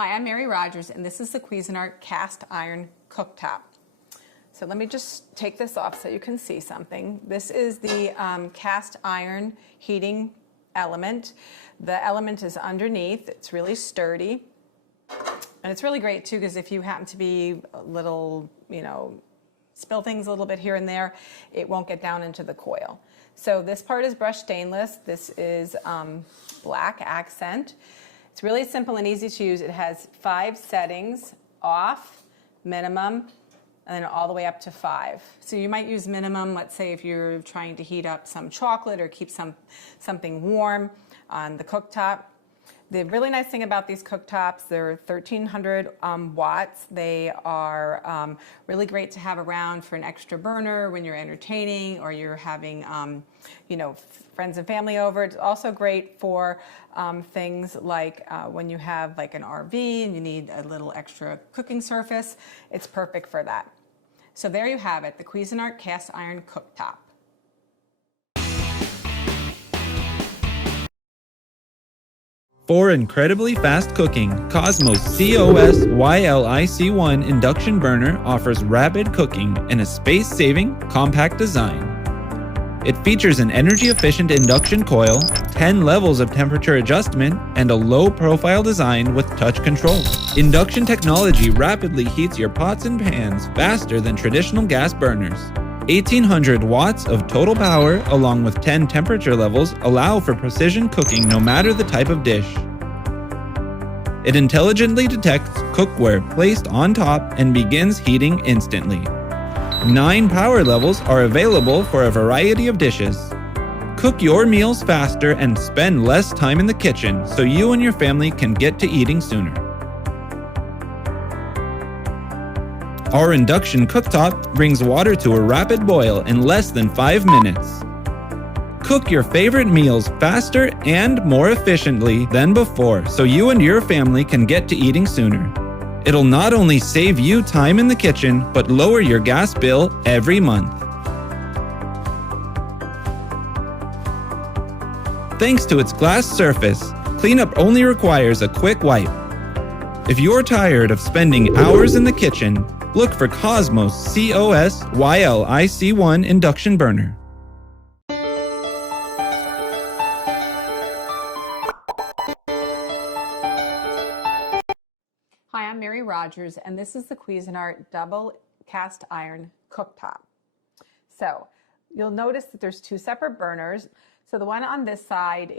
Hi, I'm Mary Rogers, and this is the Cuisinart cast iron cooktop. So let me just take this off so you can see something. This is the cast iron heating element. The element is underneath. It's really sturdy. And it's really great too, because if you happen to be a little, spill things a little bit here and there, it won't get down into the coil. So this part is brushed stainless. This is black accent. It's really simple and easy to use. It has 5 settings: off, minimum, and then all the way up to 5. So you might use minimum, let's say if you're trying to heat up some chocolate or keep something warm on the cooktop. The really nice thing about these cooktops, they're 1300 watts. They are really great to have around for an extra burner when you're entertaining or you're having, friends and family over. It's also great for things like when you have like an RV and you need a little extra cooking surface. It's perfect for that. So there you have it, the Cuisinart cast iron cooktop. For incredibly fast cooking, Cosmos COS-YLIC1 induction burner offers rapid cooking in a space-saving, compact design. It features an energy-efficient induction coil, 10 levels of temperature adjustment, and a low-profile design with touch controls. Induction technology rapidly heats your pots and pans faster than traditional gas burners. 1800 watts of total power along with 10 temperature levels allow for precision cooking no matter the type of dish. It intelligently detects cookware placed on top and begins heating instantly. 9 power levels are available for a variety of dishes. Cook your meals faster and spend less time in the kitchen so you and your family can get to eating sooner. Our induction cooktop brings water to a rapid boil in less than 5 minutes. Cook your favorite meals faster and more efficiently than before so you and your family can get to eating sooner. It'll not only save you time in the kitchen, but lower your gas bill every month. Thanks to its glass surface, cleanup only requires a quick wipe. If you're tired of spending hours in the kitchen, look for Cosmos COS-YLIC1 induction burner. Hi, I'm Mary Rogers, and this is the Cuisinart double cast iron cooktop. So you'll notice that there's 2 separate burners. So the one on this side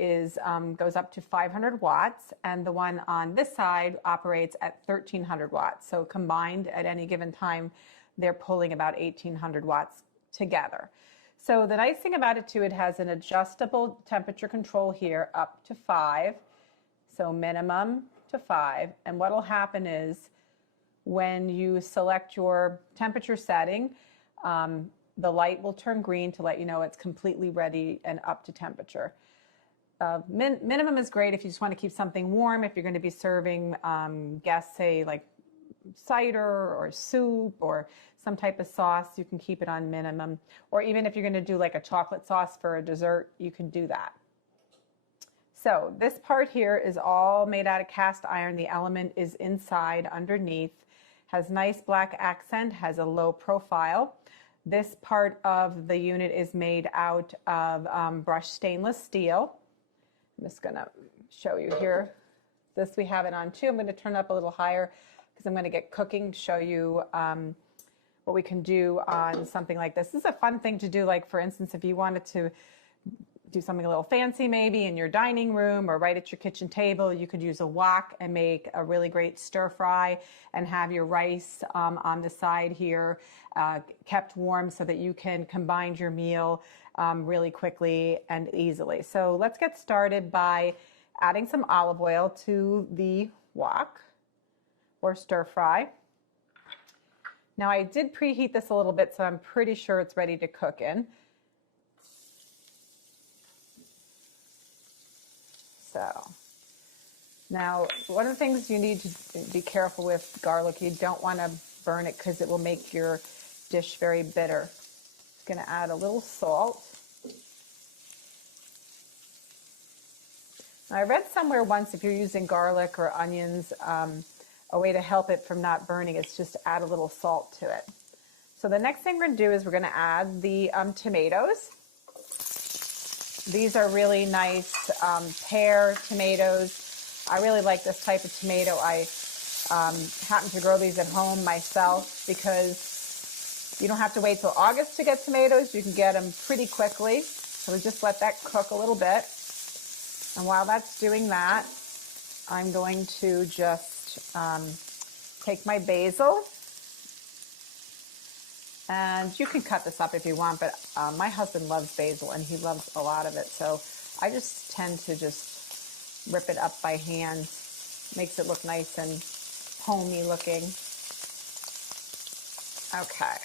goes up to 500 watts, and the one on this side operates at 1300 watts. So combined at any given time, they're pulling about 1800 watts together. So the nice thing about it too, it has an adjustable temperature control here up to 5. So minimum to 5. And what will happen is when you select your temperature setting, the light will turn green to let you know it's completely ready and up to temperature. Minimum is great if you just want to keep something warm. If you're going to be serving guests, say like cider or soup or some type of sauce, you can keep it on minimum. Or even if you're going to do like a chocolate sauce for a dessert, you can do that. So this part here is all made out of cast iron. The element is inside underneath, has nice black accent, has a low profile. This part of the unit is made out of brushed stainless steel. I'm just going to show you here. This we have it on too. I'm going to turn it up a little higher because I'm going to get cooking to show you what we can do on something like this. This is a fun thing to do, like for instance, if you wanted to do something a little fancy maybe in your dining room or right at your kitchen table, you could use a wok and make a really great stir fry and have your rice on the side here kept warm so that you can combine your meal really quickly and easily. So let's get started by adding some olive oil to the wok or stir fry. Now I did preheat this a little bit, so I'm pretty sure it's ready to cook in. So now one of the things you need to be careful with garlic, you don't want to burn it because it will make your dish very bitter. I'm going to add a little salt. I read somewhere once if you're using garlic or onions, a way to help it from not burning is just to add a little salt to it. So the next thing we're going to do is we're going to add the tomatoes. These are really nice pear tomatoes. I really like this type of tomato. I happen to grow these at home myself because you don't have to wait till August to get tomatoes. You can get them pretty quickly. So we just let that cook a little bit. And while that's doing that, I'm going to just take my basil. And you can cut this up if you want, but my husband loves basil and he loves a lot of it. So I just tend to just rip it up by hand. Makes it look nice and homey looking. Okay.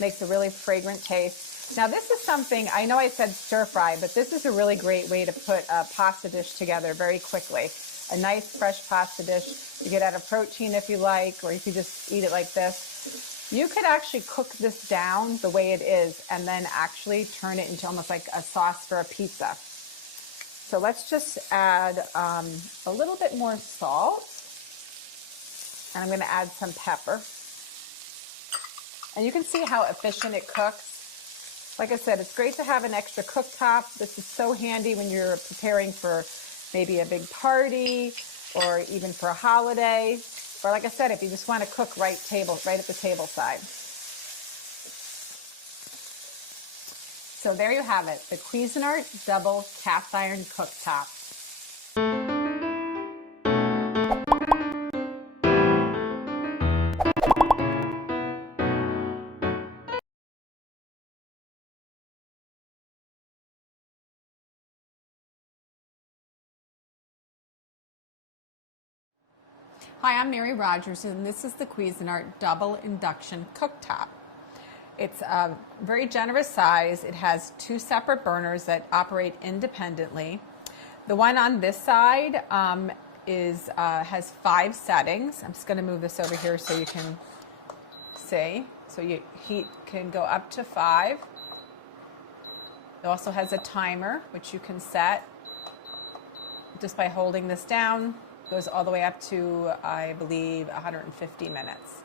Makes a really fragrant taste. Now this is something, I know I said stir fry, but this is a really great way to put a pasta dish together very quickly. A nice fresh pasta dish. You could add a protein if you like, or you could just eat it like this. You could actually cook this down the way it is and then actually turn it into almost like a sauce for a pizza. So let's just add a little bit more salt. And I'm going to add some pepper. And you can see how efficient it cooks. Like I said, it's great to have an extra cooktop. This is so handy when you're preparing for maybe a big party or even for a holiday. Or like I said, if you just want to cook right at the table side. So there you have it, the Cuisinart double cast iron cooktop. Hi, I'm Mary Rogers, and this is the Cuisinart Double Induction Cooktop. It's a very generous size. It has 2 separate burners that operate independently. The one on this side has 5 settings. I'm just going to move this over here so you can see. So your heat can go up to 5. It also has a timer, which you can set just by holding this down. Goes all the way up to, I believe, 150 minutes.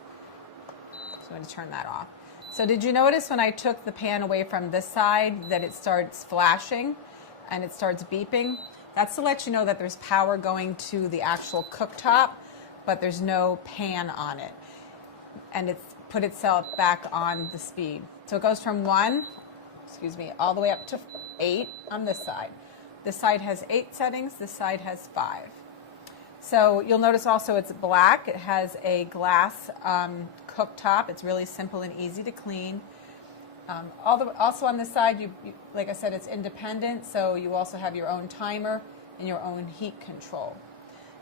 So I'm going to turn that off. So did you notice when I took the pan away from this side that it starts flashing and it starts beeping? That's to let you know that there's power going to the actual cooktop, but there's no pan on it. And it's put itself back on the speed. So it goes from 1, all the way up to 8 on this side. This side has 8 settings, this side has 5. So you'll notice also it's black. It has a glass cooktop. It's really simple and easy to clean. Also on this side, you, like I said, it's independent, so you also have your own timer and your own heat control.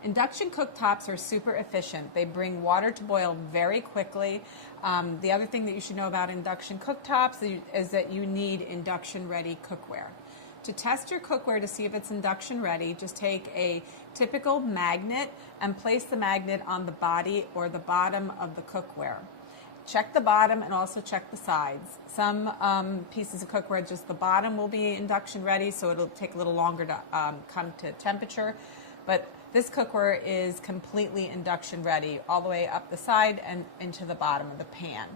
Induction cooktops are super efficient. They bring water to boil very quickly. The other thing that you should know about induction cooktops is that you need induction-ready cookware. To test your cookware to see if it's induction ready, just take a typical magnet and place the magnet on the body or the bottom of the cookware. Check the bottom and also check the sides. Some pieces of cookware, just the bottom will be induction ready, so it'll take a little longer to come to temperature. But this cookware is completely induction ready, all the way up the side and into the bottom of the pan.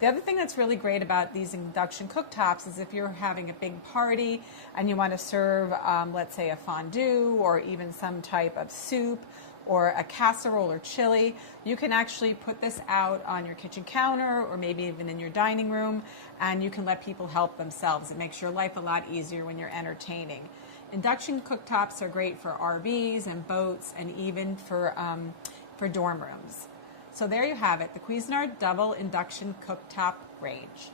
The other thing that's really great about these induction cooktops is if you're having a big party and you want to serve, let's say, a fondue or even some type of soup or a casserole or chili, you can actually put this out on your kitchen counter or maybe even in your dining room, and you can let people help themselves. It makes your life a lot easier when you're entertaining. Induction cooktops are great for RVs and boats and even for dorm rooms. So there you have it, the Cuisinart Double Induction Cooktop range.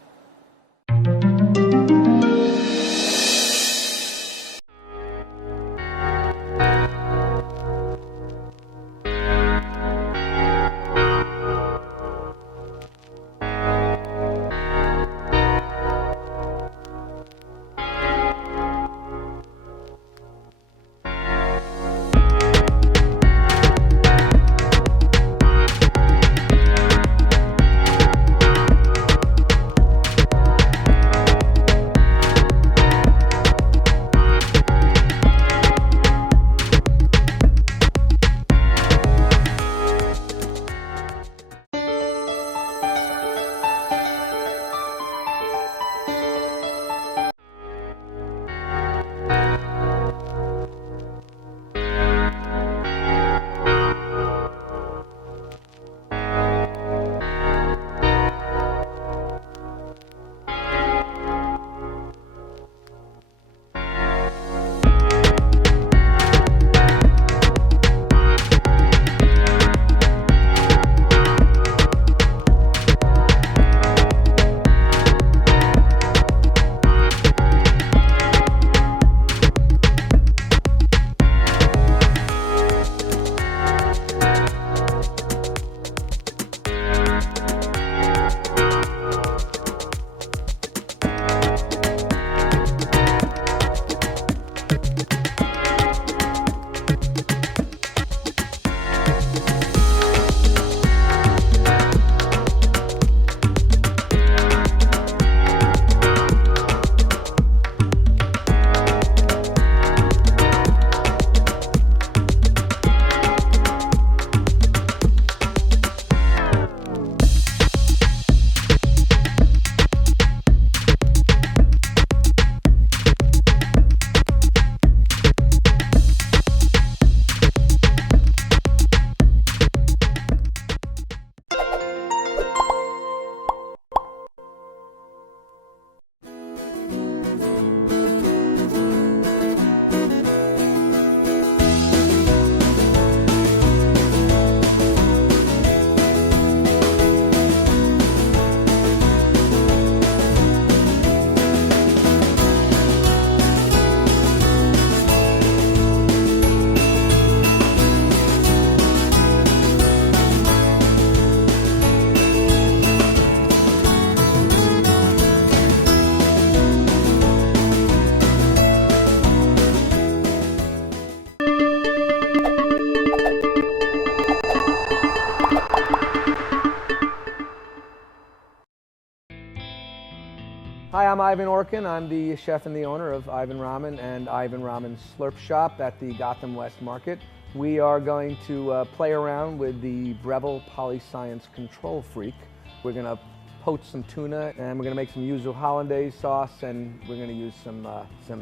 I'm Ivan Orkin. I'm the chef and the owner of Ivan Ramen and Ivan Ramen Slurp Shop at the Gotham West Market. We are going to play around with the Breville PolyScience Control Freak. We're going to poach some tuna, and we're going to make some yuzu hollandaise sauce, and we're going to use some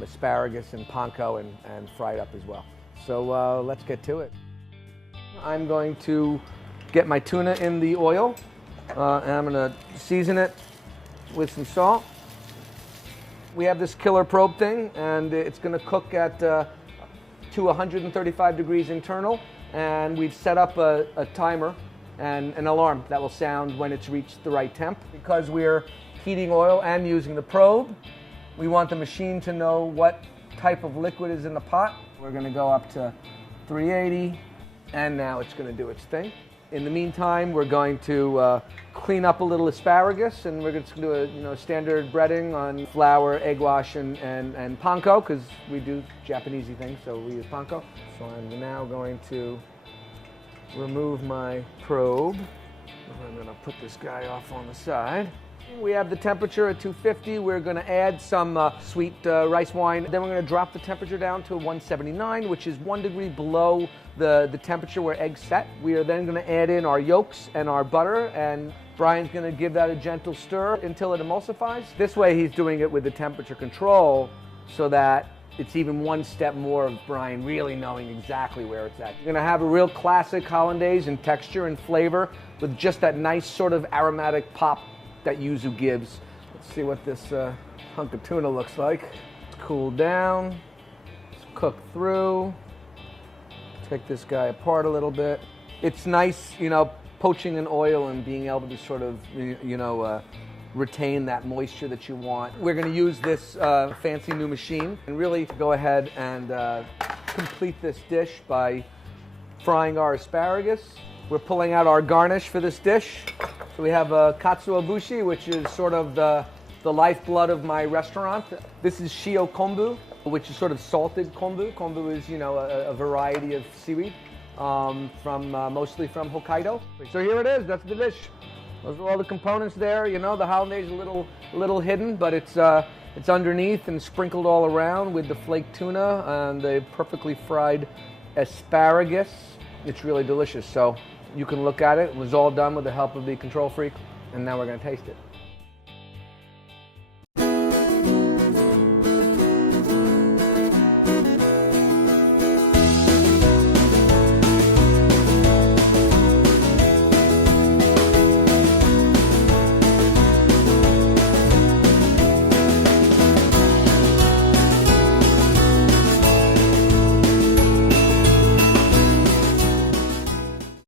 asparagus and panko and fry it up as well. So let's get to it. I'm going to get my tuna in the oil, and I'm going to season it with some salt. We have this killer probe thing, and it's going to cook at to 135 degrees internal, and we've set up a timer and an alarm that will sound when it's reached the right temp. Because we're heating oil and using the probe, we want the machine to know what type of liquid is in the pot. We're going to go up to 380, and now it's going to do its thing. In the meantime, we're going to clean up a little asparagus, and we're just going to do a standard breading on flour, egg wash, and panko, because we do Japanesey things, so we use panko. So I'm now going to remove my probe. I'm going to put this guy off on the side. We have the temperature at 250. We're going to add some sweet rice wine. Then we're going to drop the temperature down to 179, which is 1 degree below the temperature where eggs set. We are then going to add in our yolks and our butter, and Brian's going to give that a gentle stir until it emulsifies. This way he's doing it with the temperature control so that it's even one step more of Brian really knowing exactly where it's at. You're going to have a real classic hollandaise in texture and flavor with just that nice sort of aromatic pop that yuzu gives. Let's see what this hunk of tuna looks like. It's cooled down, it's cooked through. Take this guy apart a little bit. It's nice, poaching in oil and being able to sort of, retain that moisture that you want. We're going to use this fancy new machine and really go ahead and complete this dish by frying our asparagus. We're pulling out our garnish for this dish. So we have katsuobushi, which is sort of the lifeblood of my restaurant. This is shio kombu, which is sort of salted kombu. Kombu is, a variety of seaweed mostly from Hokkaido. So here it is. That's the dish. Those are all the components there. The hollandaise is a little hidden, but it's underneath and sprinkled all around with the flaked tuna and the perfectly fried asparagus. It's really delicious. So you can look at it. It was all done with the help of the control freak, and now we're going to taste it.